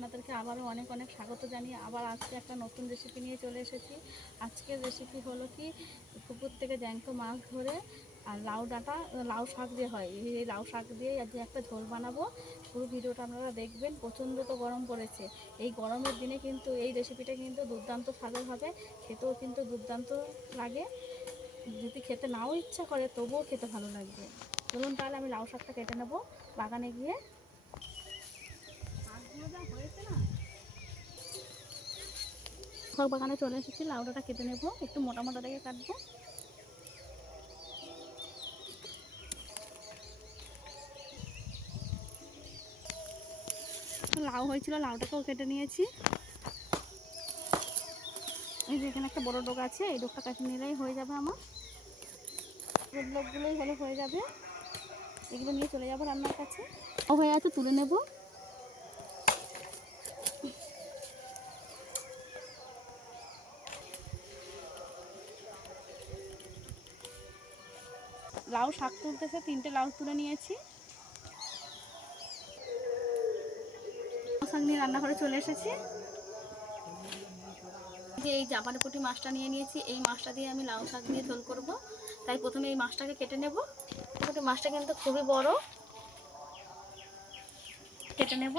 আপনাদেরকে আবারও অনেক অনেক স্বাগত জানিয়ে আবার আজকে একটা নতুন রেসিপি নিয়ে চলে এসেছি। আজকের রেসিপি হলো কি, পুকুর থেকে জ্যান্ত মাছ ধরে আর লাউ শাক দিয়ে হয়, এই লাউ শাক দিয়ে আজকে একটা ঝোল বানাবো। পুরো ভিডিওটা আপনারা দেখবেন। প্রচণ্ড তো গরম পড়েছে, এই গরমের দিনে কিন্তু এই রেসিপিটা কিন্তু দুর্দান্ত স্বাদের হবে, খেতেও কিন্তু দুর্দান্ত লাগে। যদি খেতে নাও ইচ্ছা করে তবুও খেতে ভালো লাগবে। চলুন তাহলে আমি লাউ শাকটা কেটে নেবো বাগানে গিয়ে। শাক বাগানে চলে এসেছি, লাউডাটা কেটে নেব, একটু মোটা মোটা দেখে কাটবো। লাউ হয়েছিল, লাউটাকেও কেটে নিয়েছি। এই যে এখানে একটা বড় ডোক আছে, এই ডোকটা কেটে নিলেই হয়ে যাবে আমার। ডোকগুলোই হয়ে যাবে, এগুলো নিয়ে চলে যাবো রান্নার কাছে। হয়ে আছে, তুলে নেব। লাউ শাক তুলতেছে, 3টে লাউ তুলে নিয়েছি। শাক নিয়ে রান্নাঘরে চলে এসেছি। যে এই জাপানি পুঁটি মাছটা নিয়ে নিয়েছি, এই মাছটা দিয়ে আমি লাউ শাক দিয়ে ঝোল করব। তাই প্রথমে এই মাছটাকে কেটে নেব। পুঁটি মাছটা কিন্তু খুবই বড়, কেটে নেব।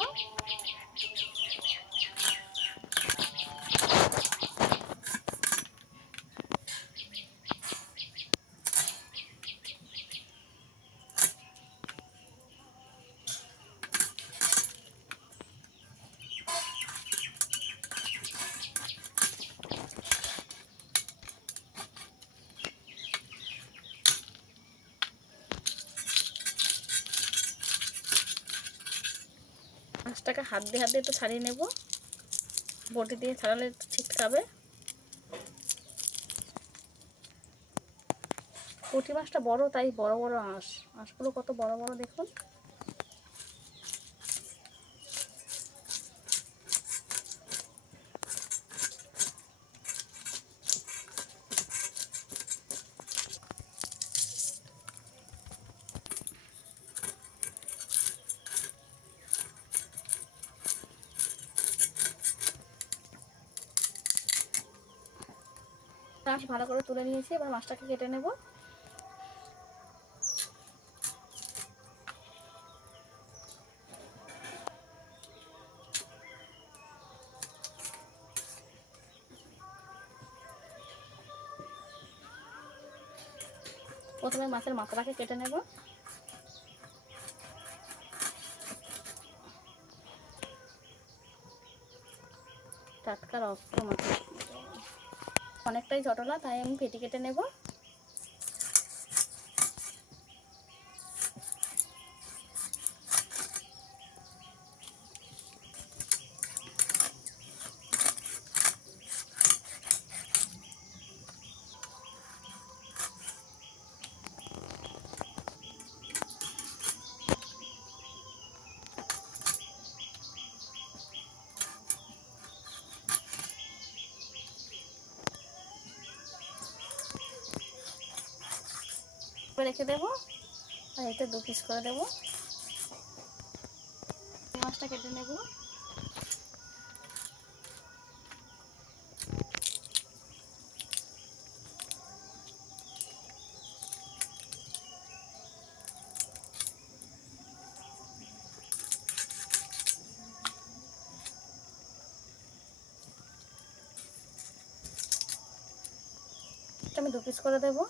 মাছটাকে হাত দিয়ে একটু ছাড়িয়ে নেব, বটি দিয়ে ছাড়ালে ছিটকাবে। পুঁটি মাছটা বড়, তাই বড় বড় আঁশগুলো কত বড় বড় দেখুন। আঁশ ভালো করে তুলে নিয়েছি, এবার মাছটাকে কেটে নেব। প্রথমে মাছের মাথাটাকে কেটে নেব। টাটকা রক্ত মাছ, অনেকটাই জটলা, তাই আমি পেটি কেটে নেব। রেখে দেবো, আর এতে 2 পিস করে দেবো। মাছটা কেটে নেব। আমি 2 পিস করে দেবো।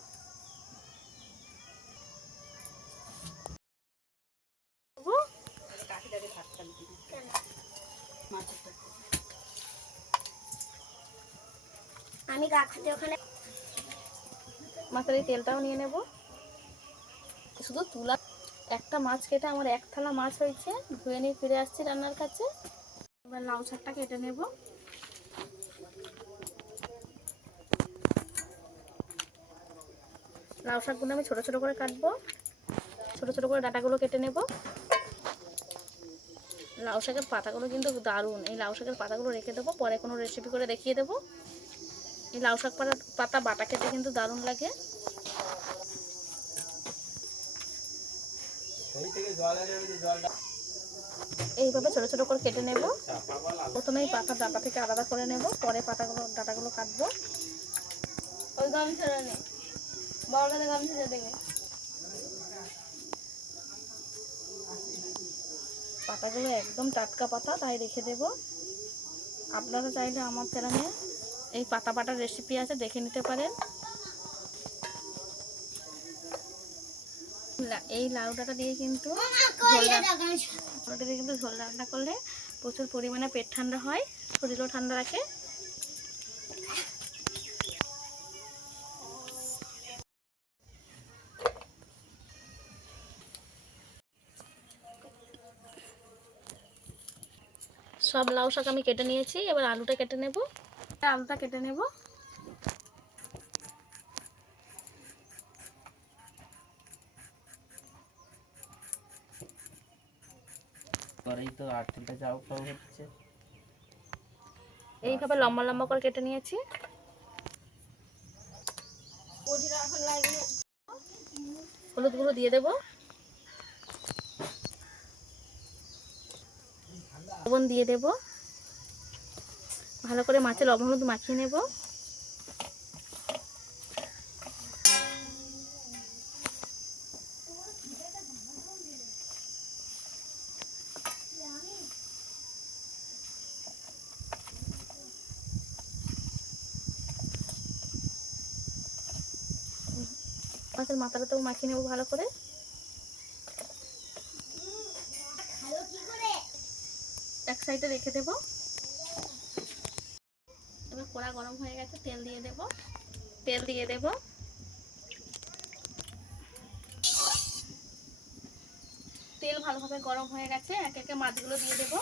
আমি ওখানে মাছের এই তেলটাও নিয়ে নেব। শুধু তুলা একটা মাছ কেটে আমার 1 থালা মাছ হয়েছে। ধুয়ে নিয়ে ফিরে আসছি রান্নার কাছে। এবার লাউ শাকটা কেটে নেব। লাউ শাকগুলো আমি ছোট ছোট করে কাটবো, ছোট ছোট করে ডাঁটাগুলো কেটে নেব। লাউ শাকের পাতাগুলো কিন্তু দারুণ, এই লাউ শাকের পাতাগুলো রেখে দেবো, পরে কোনো রেসিপি করে দেখিয়ে দেবো। এই লাউ শাক পাতা বাটা খেতে কিন্তু দারুণ লাগে। এইভাবে ছোট ছোট করে কেটে নেব। প্রথমেই পাতার ডাঁটা থেকে আলাদা করে নেব, পরে ডাঁটাগুলো কাটবো। ওই গামছাটা নেই, বড়টাতে গামছা দেবে। পাতাগুলো একদম টাটকা পাতা, তাই রেখে দেব। আপনারা চাইলে আমার চ্যানেলে এই পাতা বাটার রেসিপি আছে, দেখে নিতে পারেন। এই লাউ ডাঁটা দিয়ে কিন্তু ঝোল রান্না করলে প্রচুর পরিমাণে পেট ঠান্ডা হয়, শরীরও ঠান্ডা রাখে। সব লাউ শাক আমি কেটে নিয়েছি, এবার আলুটা কেটে নেব। আলুটা কেটে নেব। এইভাবে লম্বা লম্বা করে কেটে নিয়েছি। হলুদ গুঁড়ো দিয়ে দেব, লবণ দিয়ে দেব, ভালো করে মাছে লবণ হলুদ মাখিয়ে নেব। মাছের মাথাটাতেও মাখিয়ে নেব ভালো করে। এক সাইডে রেখে দেব। এবার কড়া গরম হয়ে গেছে, তেল দিয়ে দেব। তেল ভালোভাবে গরম হয়ে গেছে, একে একে মাছগুলো দিয়ে দেব।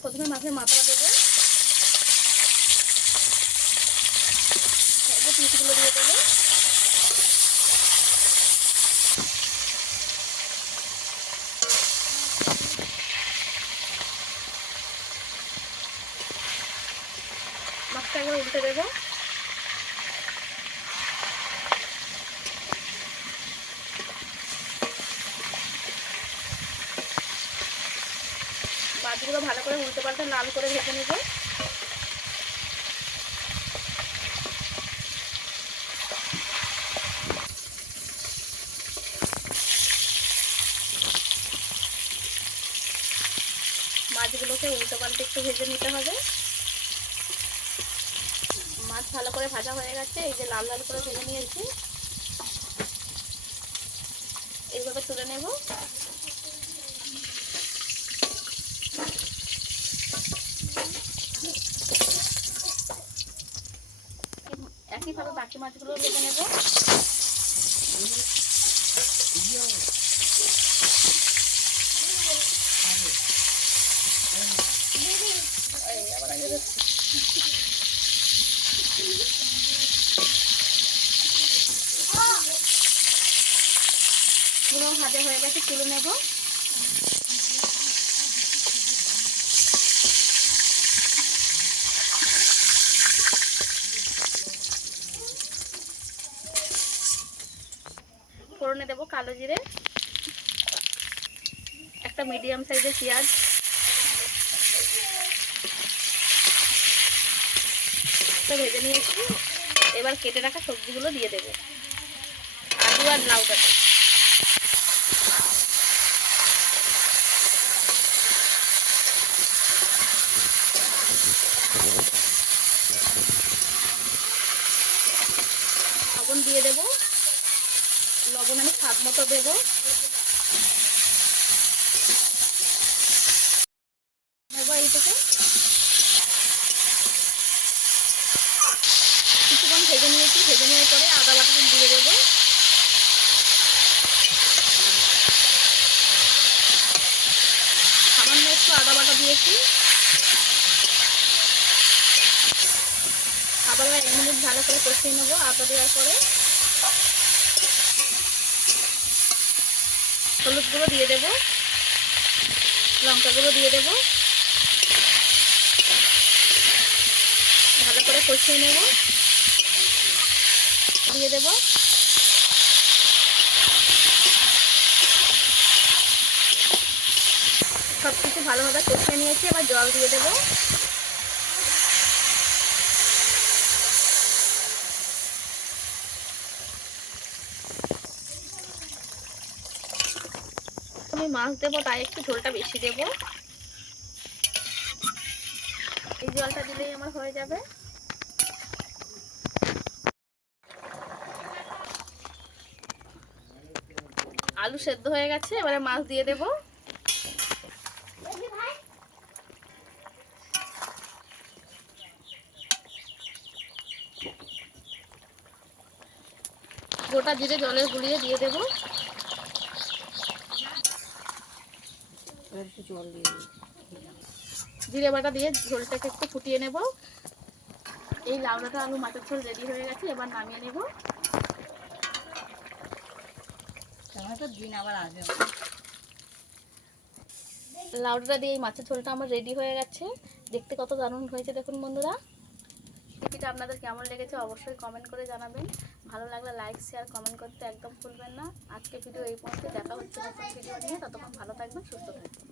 প্রথমে মাছের মাথাটা দেবো, পিসগুলো দিয়ে দেবো। মাছটা একবার উল্টে দেবো। মাছগুলো ভালো করে উল্টে পাল্টে লাল করে ভেজে নেব। মাছগুলোকে উল্টে পাল্টে একটু ভেজে নিতে হবে। মাছ ভালো করে ভাজা হয়ে গেছে, এই যে লাল লাল করে ভেজে নিয়েছি, এইভাবে তুলে নেব। একইভাবে বাকি মাছগুলো ভেজে নেব। পুরো ভাজা হয়ে গেছে, তুলে নেব। ফোড়নে দেব কালো জিরে, একটা মিডিয়াম সাইজের পেঁয়াজ, ভেজে নিয়েছি। এবার কেটে রাখা সবজিগুলো দিয়ে দেব, আলু আর লাউটা। লবণ দিয়ে দেব, লবণ আমি স্বাদ মতো দেবো। এইটাকে কিছুক্ষণ ভেজে নিয়েছি, ভেজে নেওয়ার পরে আদা বাটা দিয়ে দেবো। সামান্য একটু আদা বাটা দিয়েছি। আবার 1 মিনিট ভালো করে কষিয়ে নেবো। আদা দেওয়ার পরে হলুদ গুঁড়ো দিয়ে দেবো, লঙ্কা গুঁড়ো দিয়ে দেবো, ভালো করে কষিয়ে নেব। দিয়ে দেব সব কিছু ভালোভাবে কষিয়ে নিয়েছি, এবার জল দিয়ে দেবো। আমি মাছ দেবো তাই একটু ঝোলটা বেশি দেবো। এই জলটা দিলেই আমার হয়ে যাবে। আলু সেদ্ধ হয়ে গেছে, এবারে মাছ দিয়ে দেবো। গোটা জিরে জলে গুলিয়ে দিয়ে দেবো। জিরে বাটা দিয়ে ঝোলটাকে একটু ফুটিয়ে নেব। এই লাউ ডাঁটা আলু মাছের ঝোল রেডি হয়ে গেছে, এবার নামিয়ে নেব। লাউ ডাঁটা দিয়ে এই মাছের ঝোলটা আমার রেডি হয়ে গেছে। দেখতে কত দারুণ হয়েছে দেখুন বন্ধুরা। রেসিপিটা আপনাদের কেমন লেগেছে অবশ্যই কমেন্ট করে জানাবেন। ভালো লাগলে লাইক শেয়ার কমেন্ট করতে একদম ভুলবেন না। আজকে ভিডিও এই পর্যন্ত, দেখা হচ্ছে নতুন ভিডিও নিয়ে। ততক্ষণ ভালো থাকবেন, সুস্থ থাকবেন।